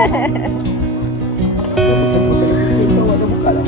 Kau ada buka lah.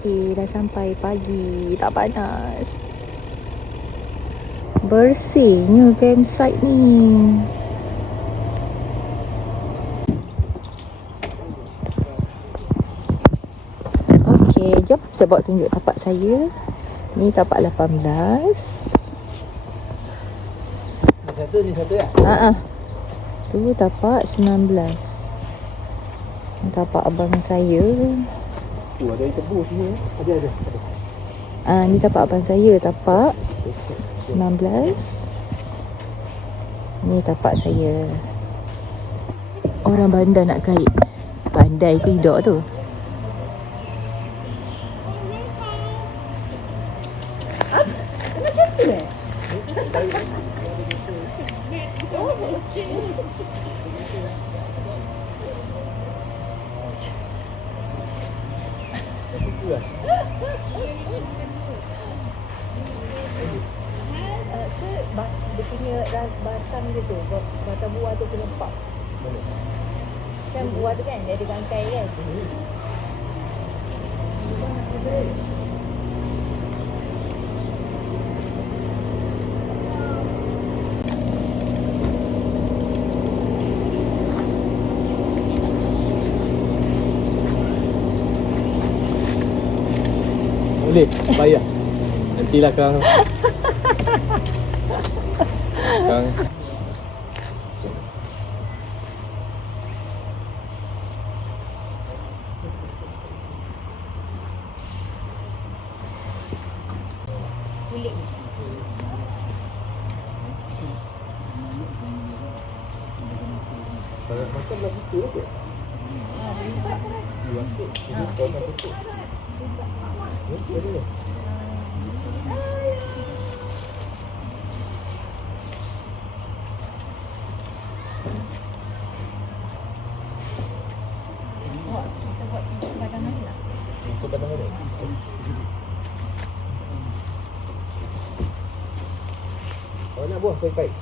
Okay, dah sampai pagi. Tak panas. Bersihnya campsite ni. Okay, jom saya bawa tunjuk tapak saya. Ni tapak 18. Ni satu ya? Haa. Tu tapak 19. Ni tapak abang saya. Ada yang tebu sini. Ada. Ni tapak abang saya, tapak 19. Ni tapak saya. Orang bandar nak kait. Pandai ke hidup tu. Macam tu eh? Dia punya batang dia tu, batang buah tu kena pop. Kan buah tu kan, dia ada rangkai kan. Boleh, bayar. Nantilah kang. Kang. Kulit ni. Kalau makan belah situ ke? Dua sikit. Ini kawasan tutup. Ni. Kita buat padang nasi lah. Itu padang ni. Kalau nak buah saya kait.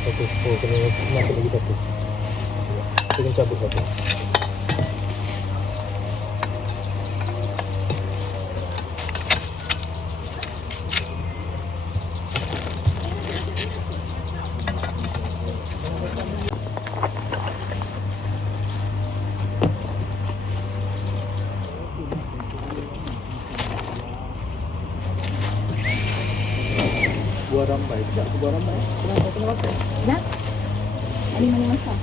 Satu. Oh, kena masuk lagi satu. Kena cabut satu. Buah rambai. Tidak, buah rambai. Kenapa kena pakai? Nak? Ani masak.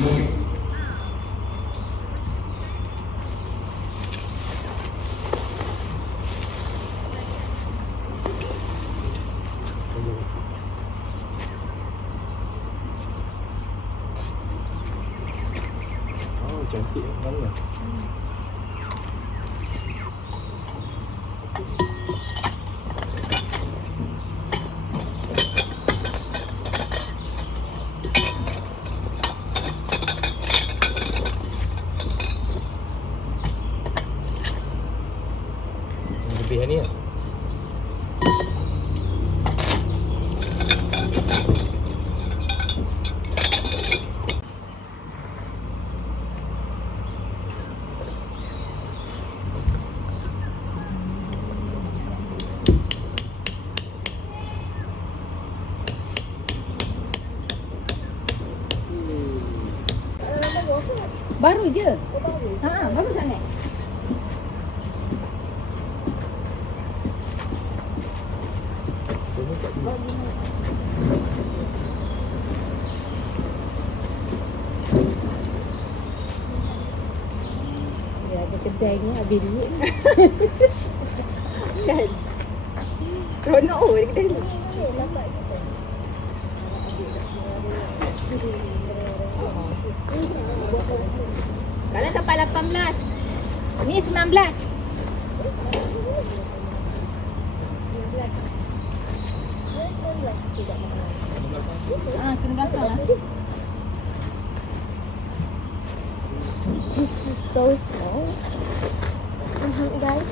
Oh, cantik banget. Lebih ni lah. Baru je. Baru sangat. Ya, ada kedai ni habis duit. Kan? Seronok oh dia kedai ni. Kalau sampai 18. Ni 19. Kena belakang lah. This is so small. Guys.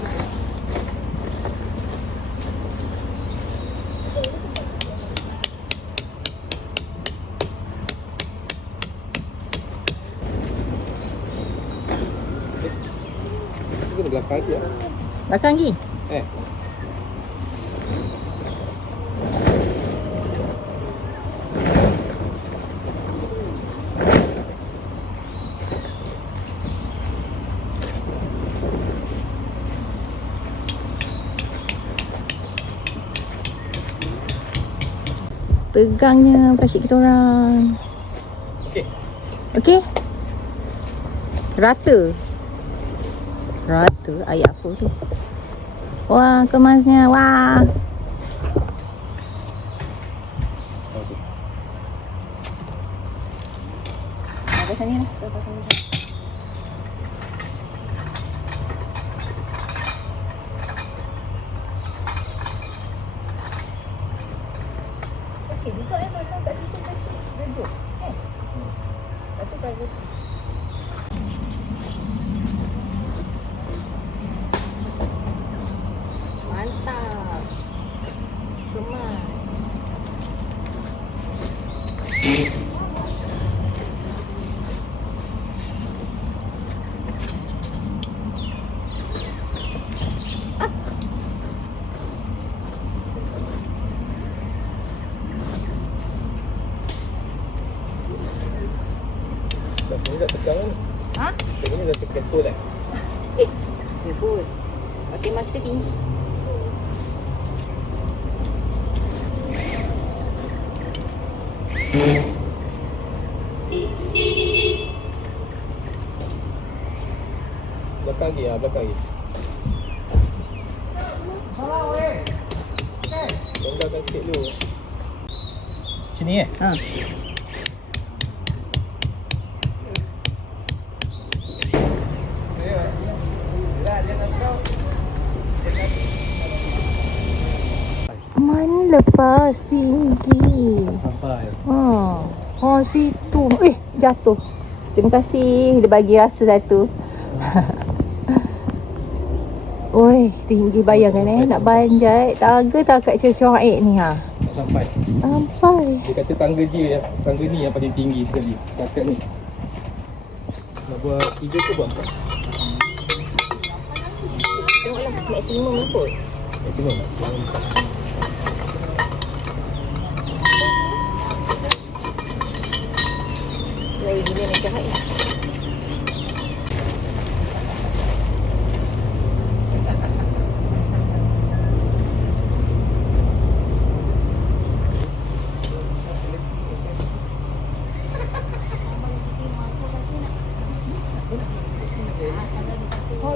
Kena belakang je. Belakang lagi. Tegangnya plastik kita orang. Okey. Okey? Rata. Rata ayat apa tu? Wah, kemasnya. Wah. Ada sini lah. Okey, juga pasal kat situ plastik duduk. Lepas tu bagus. Mantap. Kemas. Dah ni dah tegang kan? Ha? Ni dah tekan pun dah. Sebut. Pakai masker tinggi. Belakang lagi, belakang lagi. Longgarkan sikit dulu. Sini Ha. Mana lepas tinggi. Sampai. Oh situ. Jatuh. Terima kasih dia bagi rasa satu. Oi, tinggi bayangkan nak banjat tangga tak kat Syuaib ni ha. Tak sampai. Sampai. Dia kata tangga dia, tangga ni yang paling tinggi sekali. Setakat ni. Nak buat 3 ke buat 4? Tengoklah maksimum lah kot. Maksimum. Lagi gila nak cahaya lah.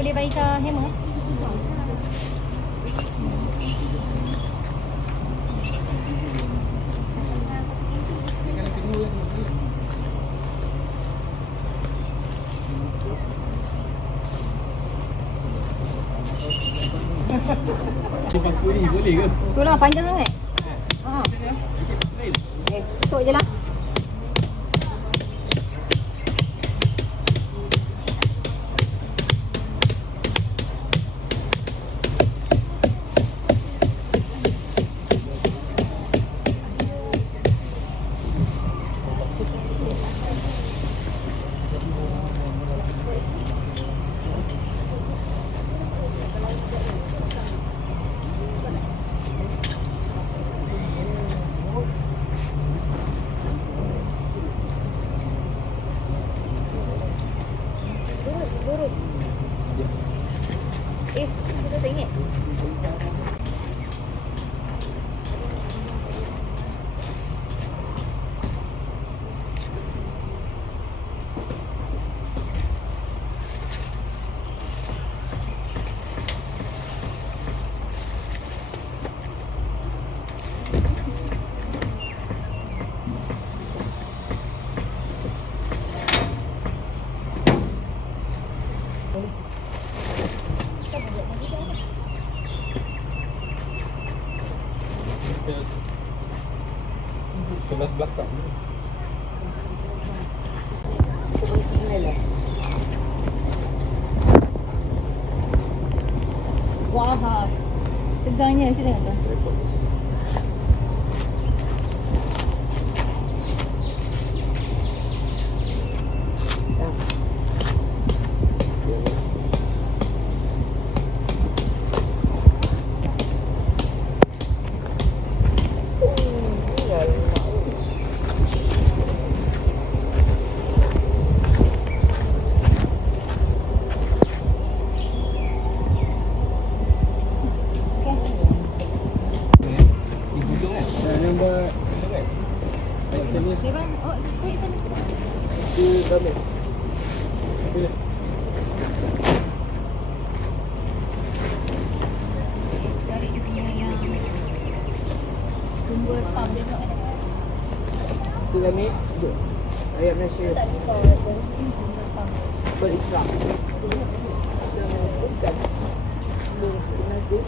boleh bayar hammer? Paku ni boleh ke? Itulah panjang sangat. Tutup je lah. Lurus. Kita tak ingat. Sebelah belakang. Wah, tegangnya macam tengok tu. Bang, oh, wait sana. Dia dalam. Cari dia punya yang sumber pump dia kat mana? Itu dah ni, ayat Malaysia. Tak tahu ada sumber pump. Berislam. Bukan. Nanti.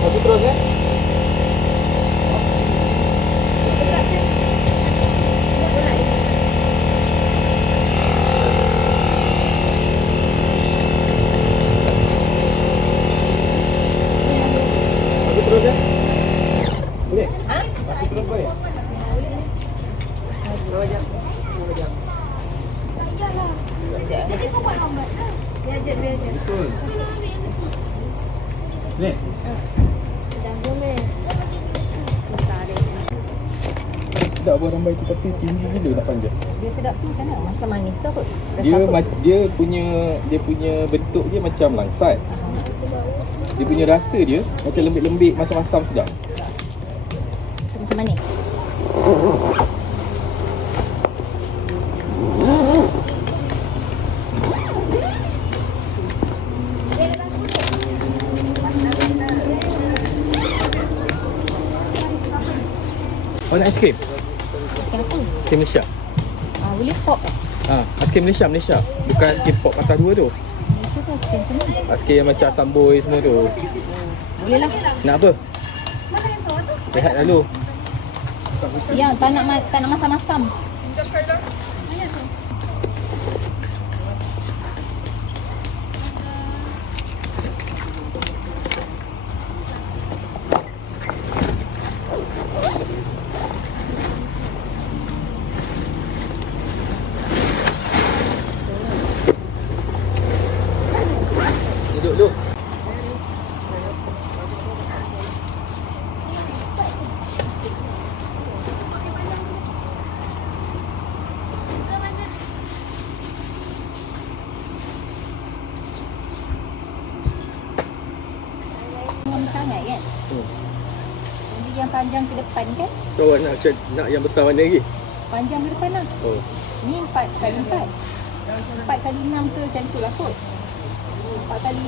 Satu terus kan? Satu terus kan? Boleh? Ha? Satu terus boleh? Berapa jam? Berapa jam? Jadi kau buat lambat lah. Biar je. Betul. Boleh? Sedang boleh. Tak buat rambai tu tapi tinggi gila nak panjat. Dia sedap tu kan masa manis tu kot. Dia punya bentuk dia macam langsat. Dia punya rasa dia macam lembik-lembik, masam-masam sedap. Macam manis. Oh, nak aiskrim? Kenapa? Aiskrim Malaysia. Boleh pop eh? Aiskrim Malaysia. Bukan aiskrim pop atas dua tu. Itu tu skin semua. Aiskrim yang macam samboi semua tu. Boleh lah. Nak apa? Rehat lalu. Ya, tak nak masam-masam. Duduk dulu. panjang ke depan kan? So awak nak yang besar mana lagi? Panjang ke depan lah. Oh. Ni 4 kali 4. 4 kali 6 ke macam tu lah kot. 4 kali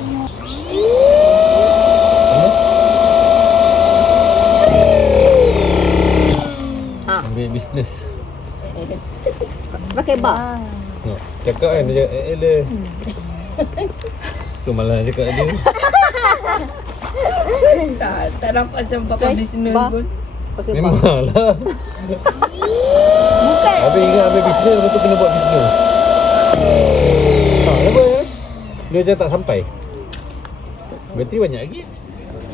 5. Ambil bisnes. Pakai bar. No. Cakap kan dia dia. Tu malah cakap dia. Tak nampak macam pakai business pun. Pakai bar. Memanglah. Bukan. Habis ingat habis bisnes lepas tu kena buat bisnes. Apa ya? Dia macam tak sampai. Berarti banyak lagi.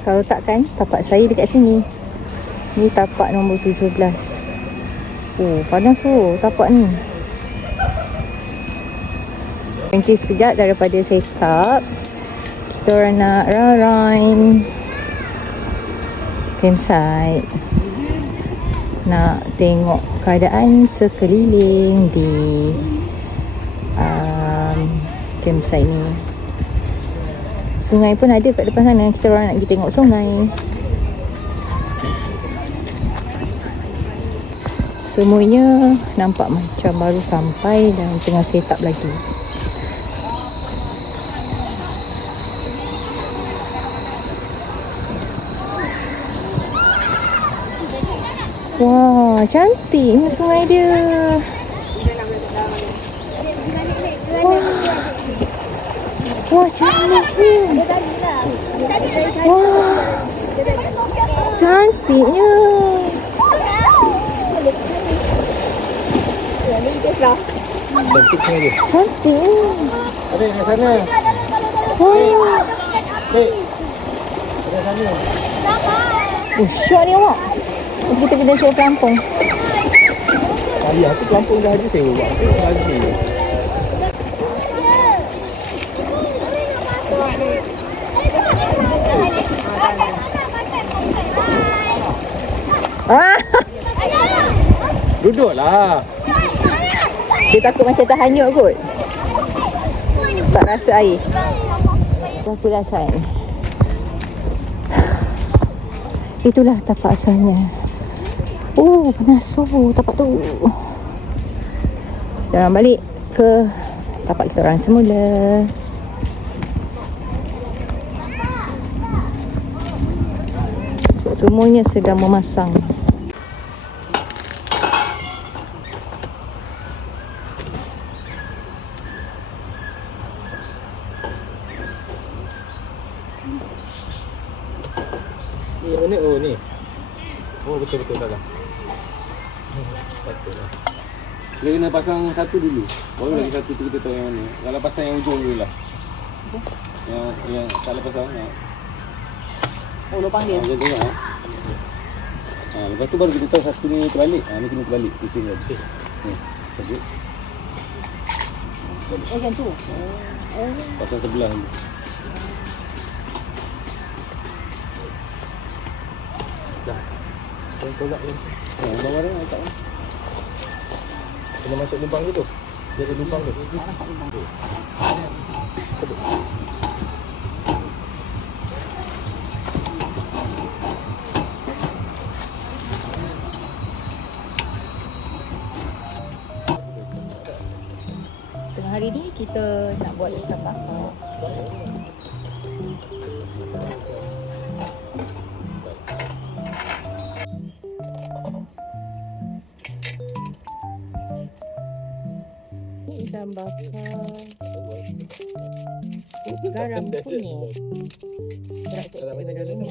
Kalau takkan tapak saya dekat sini. Ni tapak nombor 17. Oh, panas tu tapak ni. Berhenti sekejap daripada set up. Kita orang nak ride campsite. Nak tengok keadaan sekeliling di campsite ni. Sungai pun ada kat depan sana. Kita orang nak pergi tengok sungai. Semuanya nampak macam baru sampai dan tengah set up lagi. Wah, cantik ni sungai dia. Wah, cantiknya. Wah, cantiknya. Cantik sangat dia. Cantik. Ada kat sana. Wah. Dek. Ada sana. Oh, syok ni awak. Kita kena sewa pelampung. Kali aku pelampung dah ada sewa buat. Aku lagi. Ah, Duduklah. dia takut macam terhanyut kot. Tak rasa air. Berapa rasanya? Itulah tapak asalnya. Oh, panas tapak tu. Jangan balik ke tapak kita orang semula. Semuanya sedang memasang. Ni mana? Oh ni. Oh betul dah. Patutlah. Dia kena pasang satu dulu. Baru lagi satu tu kita tahu yang mana. Kalau pasang yang ujung dulu lah. Yang tak lepas pasang. Oh, lubang dia. Macam tu lah. Lepas tu baru kita tahu satu ni terbalik. Ni kena terbalik. Di sini bersih. Ni. Terbalik. Oh, macam tu. Pasang sebelah ni. Dah. Kau tolak ni. Barang-barang letak ni. Kena masuk lubang tu. Dia ada lubang tu. Tengah hari ni kita nak buat ikan bakar. Ikan bakar garam kuning. Berat sikit daripada rumah.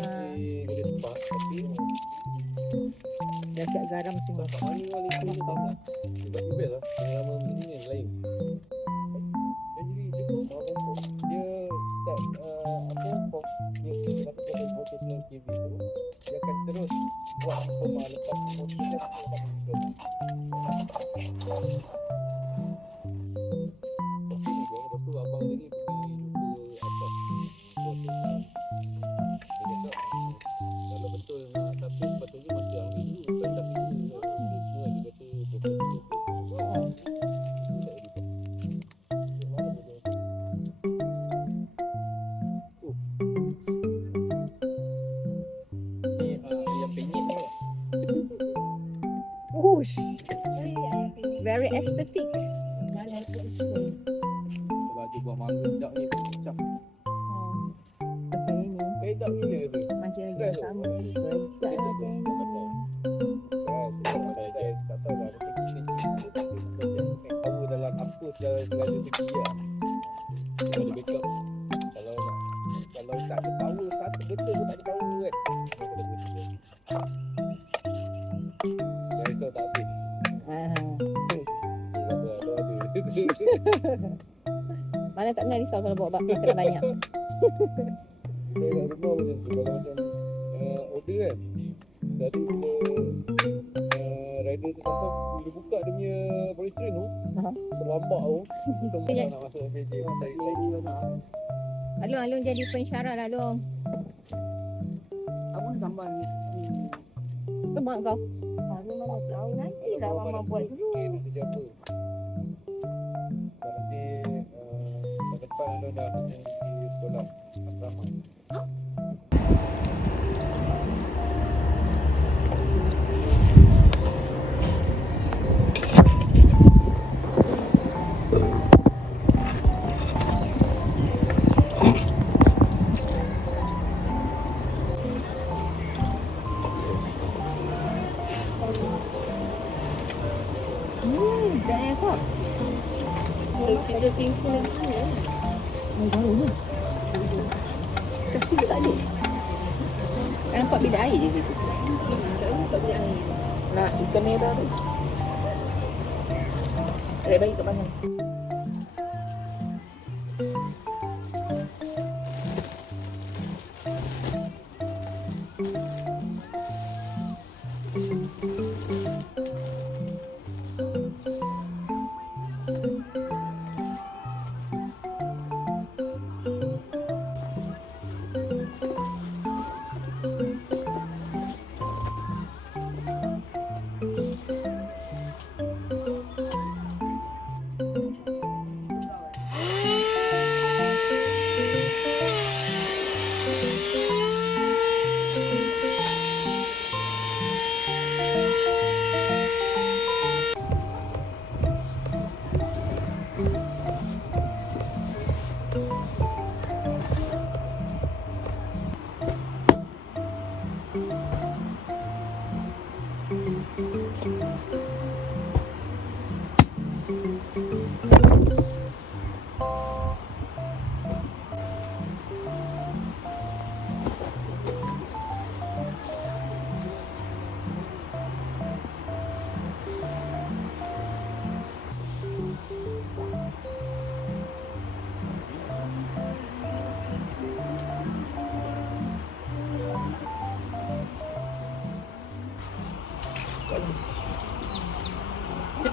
Dah siap garam semua. Sebab best lah. Yang lama ni yang lain. Dia start dia masuk ke vocational TV tu, dia akan terus buat koma lepas vocational tu. Lepas tu abang dia ni pergi jumpa atas vocational. Dia cakap kalau betul nak tapis patutnya masih ambil dulu. Bukan tapis dulu. Semua dia kata vocational. Ni yang penyet ni. Very aesthetic. Kalau ada buah mangga sedap ni, pecah. Apa ini? Sedap gila tu. Masih lagi yang sama. Sedap lah teh ni. Tak tahu lah. Tahu dalam apa segala segi lah. Kalau ada backup. Kalau tak ada power satu betul pun tak ada power kan. Kena guna. Dah risau tak habis. Mana tak pernah risau kalau bawa makanan banyak. Kat rumah macam tu. Kalau macam order kan. Tadi rider tu sampai bila buka dia punya polystyrene tu, terlambat tu. Kita mula nak masuk MPJ. Alung jadi pensyarah lah Alung. Apa nak sambal ni? Tu mak kau. Mana tahu nanti lah mama buat dulu. Nak kerja apa? Nanti tahun depan Alung dah nak pergi sekolah asrama. Dah ekor. Kita simpan lagi sana. Baru ni. Kasi tak ada. Nampak bilik air je situ. Macam mana tak boleh air? Nak ikan merah tu. Adik bagi kat mana?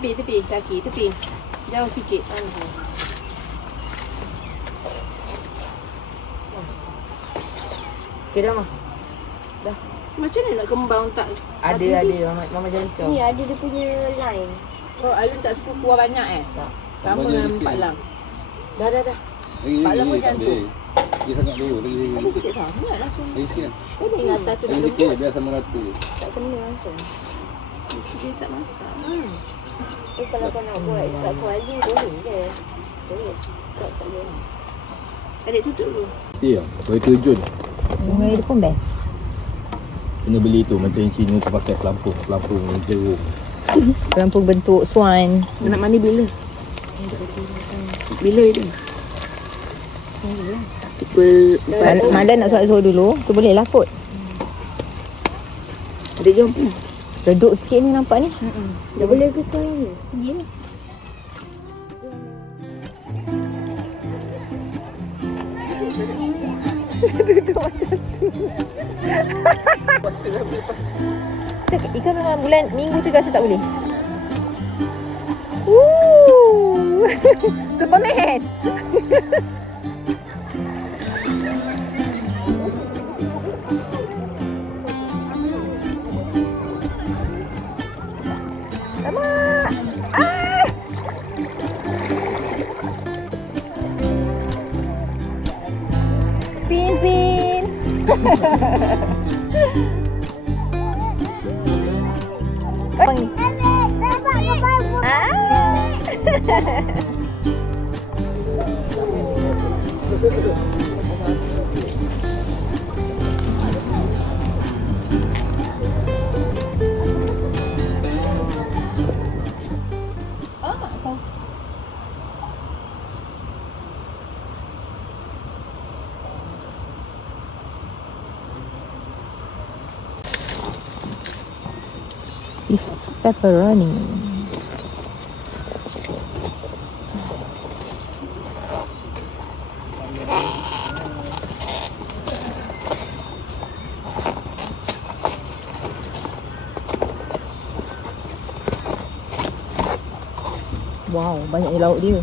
Tepi kaki tepi. Jauh sikit. Okay dah mah. Dah. Macam mana nak kembang tak? Ada mama jangan risau. Ni ada dia punya line. Oh, Alun tak suka kuah banyak Tak. Sama Abang dengan jangan Pak risau. Lang. Dah. Pak Lang pun macam tu. Dia sangat dulu. Ada Lagi sikit sangat langsung. sikit kan? Kau ni atas tu Lagi lembut. sikit biar sama rata. Tak kena langsung. Dia tak masak. Kalau kau nak buat kat kuali boleh je. Boleh. Tak boleh. Adik tutup dulu. Ya, boleh terjun. Bunga dia pun best. Kena beli tu macam yang Cina tu pakai pelampung jeruk. Pelampung bentuk swan. Nak mandi bila? Bila dia? Madan nak suap-suap dulu. Tu boleh lah kot. Adik jom. Reduk sikit ni nampak ni. Dah boleh ke sekarang ni? Ya. Duduk macam tu. Ikan memang bulan minggu tu rasa tak boleh. Superman. Lama. Pin. Abang ni. Beef pepperoni. Wow, banyak lauk dia.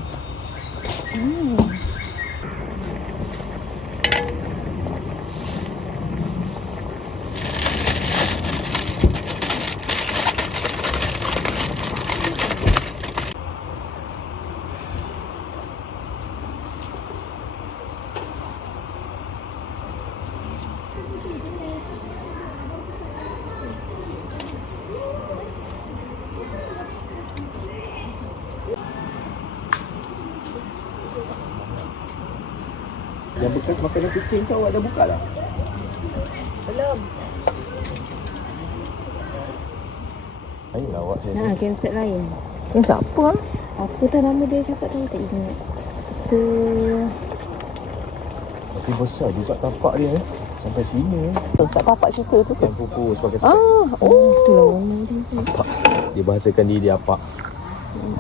Yang bekas makanan kucing kau ada buka tak? Belum. Ayolah awak saya. Nah, campsite lain. Yang siapa? Apa tu nama dia cakap tahu tak ingat. Tapi besar juga tapak dia sampai sini Tak papak cuka tu. Yang pupus pakai spek. Itulah warna dia. Apak. Dia bahasakan diri dia apak.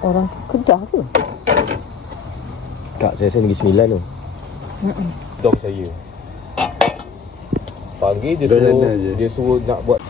Orang Kedah ke? Tak, saya rasa Negeri Sembilan tu. Dom saya. Pagi dia suruh nak buat.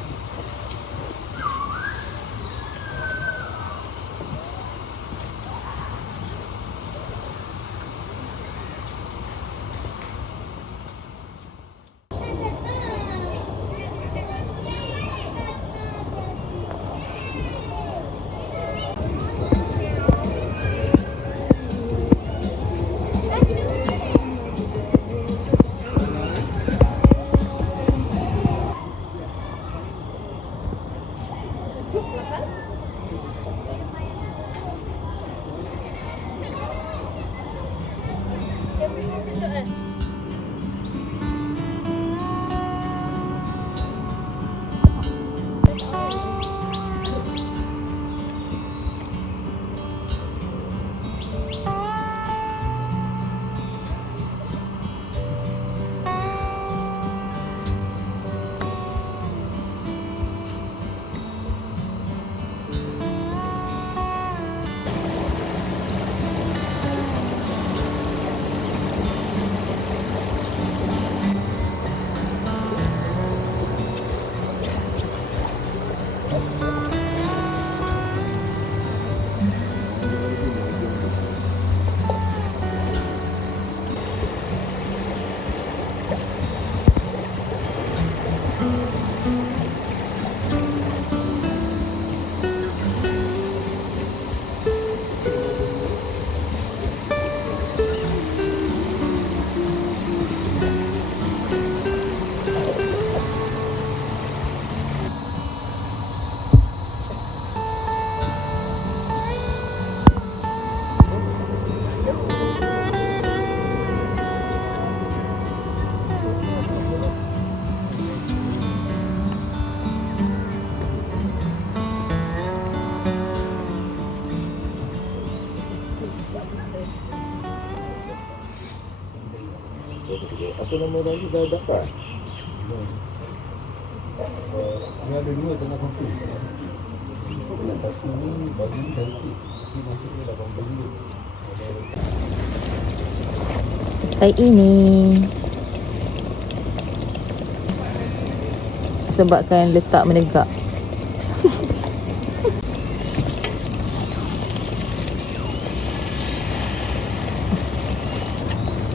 Apa nama lagi dah dapat? Ni ada dua tengah satu. Satu ni bagi cantik. Ni maksudnya dah beli. Kedai ini sebabkan letak menegak.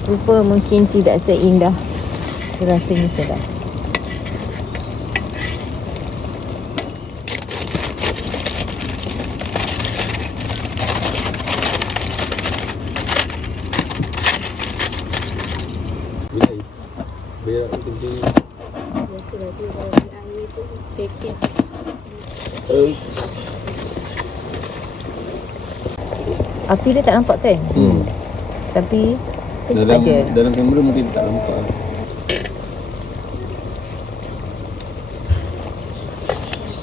Rupa mungkin tidak seindah. Rasanya sedap. Biar penting. Biasalah dia kalau di air tu paket. Api dia tak nampak kan? Tapi ada. Dalam kamera mungkin tak nampak.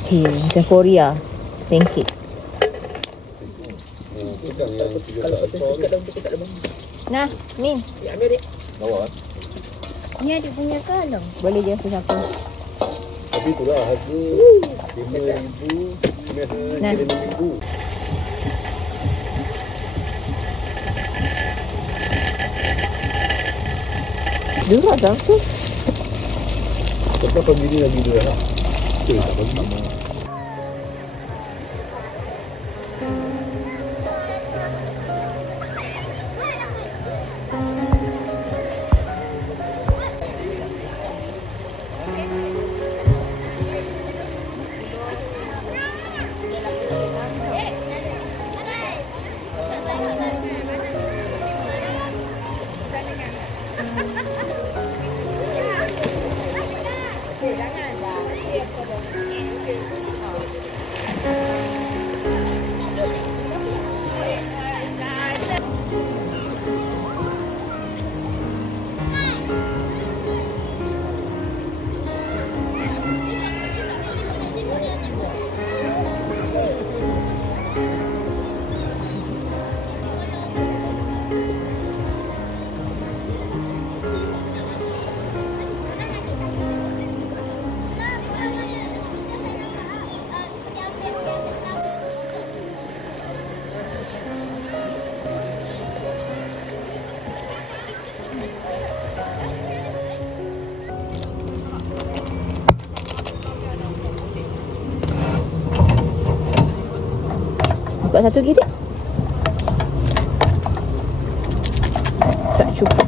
Okay, macam Korea. Pancake. Kalau kita sikat dalam tu kita tak ada bang. Nah, ni. Ya, ambil dek. Bawa. Ni adik punya kan? Boleh je siapa. Tapi itulah harga 5,000. Nah. 6,000. Durah dah tu. Sebab pembeli lagi dia lah. Tak bagi. Buka satu lagi tak? Tak cukup.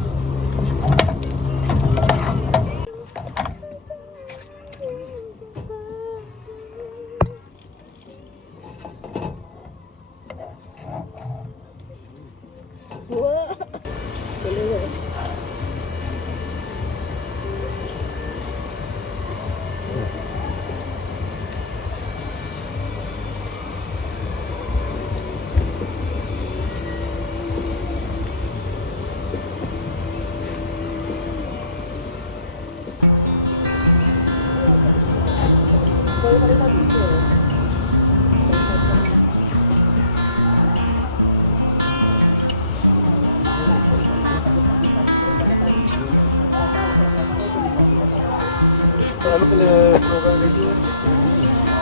Selalu kena program lagi.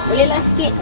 Boleh lah sikit.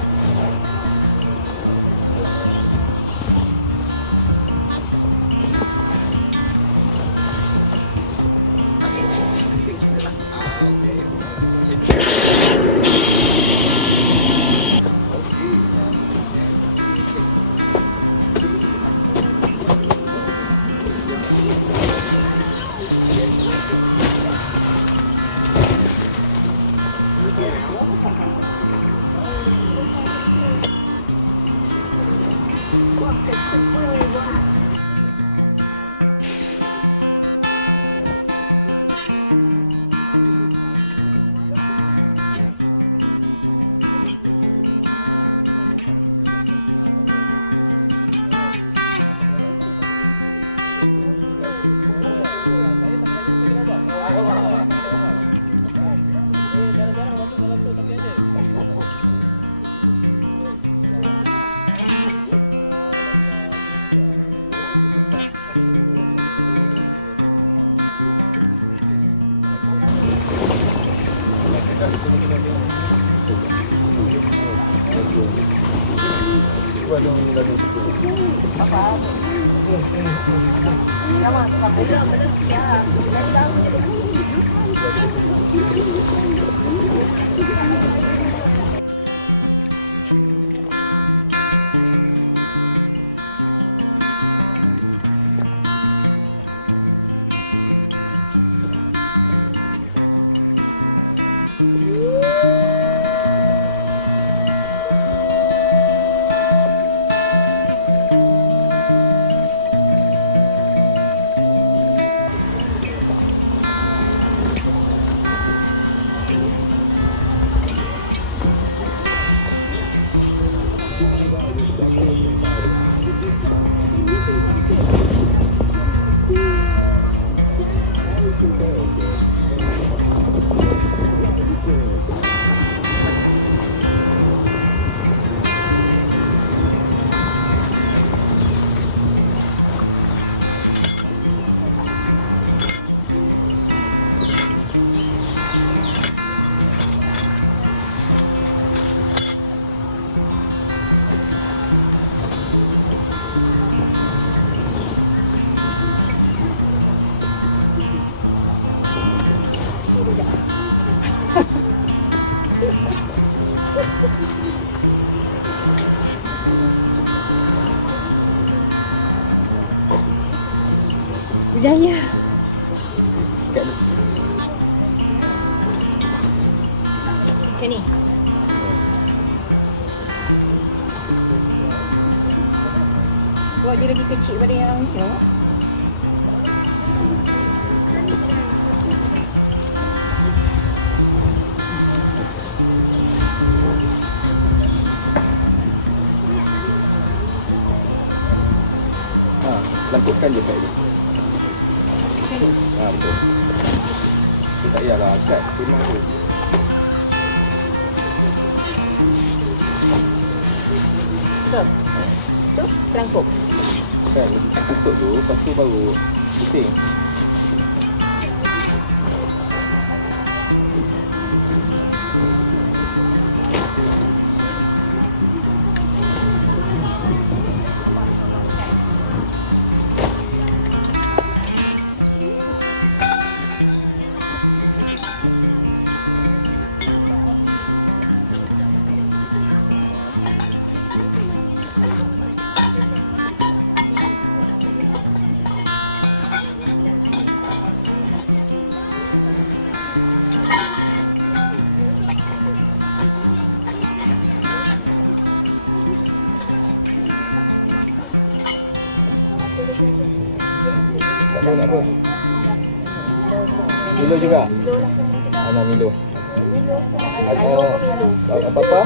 Jaya. Sikat ni. Macam ni. Buat dia lagi kecil pada yang ni. Oh. Langkupkan je kat dia. Macam ni. Betul. Dia tak payahlah kat memang tu. Betul. Tu selangkup. Kan tutup tu, lepas tu baru pusing. Tak tahu nak apa. Milo juga? Milo lah. Mana Milo? Milo. Apa-apa?